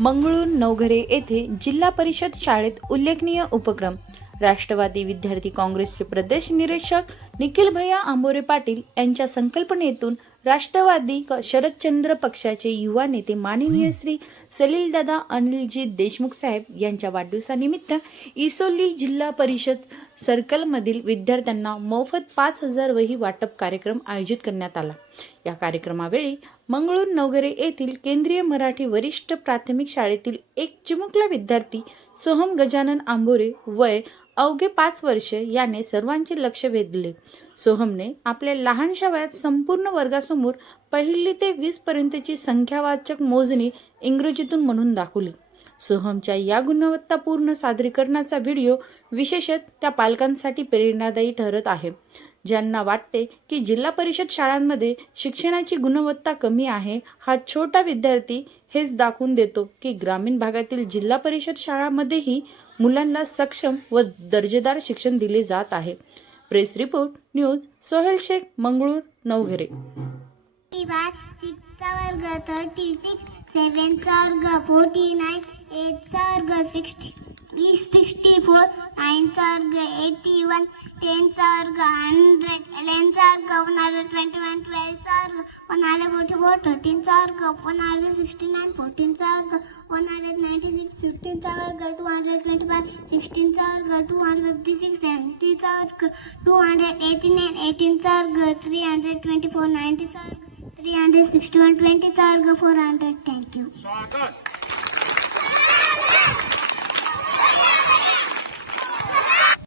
मंगळूर नवघरे येथे जिल्हा परिषद शाळेत उल्लेखनीय उपक्रम. राष्ट्रवादी विद्यार्थी काँग्रेसचे प्रदेश निरीक्षक निखिल भैया आंबोरे पाटील यांच्या संकल्पनेतून राष्ट्रवादी शरदचंद्र पक्षाचे युवा नेते माननीय श्री सलीलदादा अनिलजी देशमुख साहेब यांच्या वाढदिवसानिमित्त इसोली जिल्हा परिषद सर्कलमधील विद्यार्थ्यांना मोफत पाच हजार वही वाटप कार्यक्रम आयोजित करण्यात आला. या कार्यक्रमावेळी मंगळूर नवघरे येथील केंद्रीय मराठी वरिष्ठ प्राथमिक शाळेतील एक चिमुकला विद्यार्थी सोहम गजानन आंबोरे वय अवघे पाच वर्षे याने सर्वांचे लक्ष वेधले. सोहमने आपल्या लहानशा वयात संपूर्ण वर्गासमोर पहिली ते वीसपर्यंतची संख्यावाचक मोजणी इंग्रजीतून म्हणून दाखवली. सोहमच्या या गुणवत्तापूर्ण सादरीकरणाचा व्हिडिओ विशेषत त्या पालकांसाठी प्रेरणादायी ठरत आहे. ज्यांना वाटते की जिल्हा परिषद शाळांमध्ये शिक्षणाची गुणवत्ता कमी आहे हा छोटा विद्यार्थी हेच दाखवून देतो की ग्रामीण भागातील जिल्हा परिषद शाळांमध्येही मुलांना सक्षम व दर्जेदार शिक्षण दिले जात आहे. Press report news Sohel Shaikh Mangalur Navghare. वर्ग थर्टी सिक्स सेवनचा वर्ग फोर्टी नाईन एटचा वर्ग सिक्स्टी वर्ग एटी वन टेनचा वर्ग हंड्रेड इलेवनचा वर्ग वन हंड्रेड ट्वेंटी वन ट्वेल्वचा वर्ग वन हंड्रेड फोर्टी फोर थर्टीनचा वर्ग वन हंड्रेड सिक्स्टी नाईन फोर्टीनचा वर्ग वन हंड्रेड नाईन्टी सिक्स फिफ्टीनचा वर्ग टू हंड्रेड ट्वेंटी फाय सिक्स्टीनचा वर्ग टू हंड्रेड फिफ्टी सिक्स सेवन्टीचा वर्ग टू हंड्रेड एटी नाईन एटीनचा वर्ग थ्री हंड्रेड ट्वेंटी फोर नाईन्टीचा वर्ग थ्री हंड्रेड सिक्स्टी वन ट्वेंटीचा वर्ग फोर हंड्रेड थँक्यू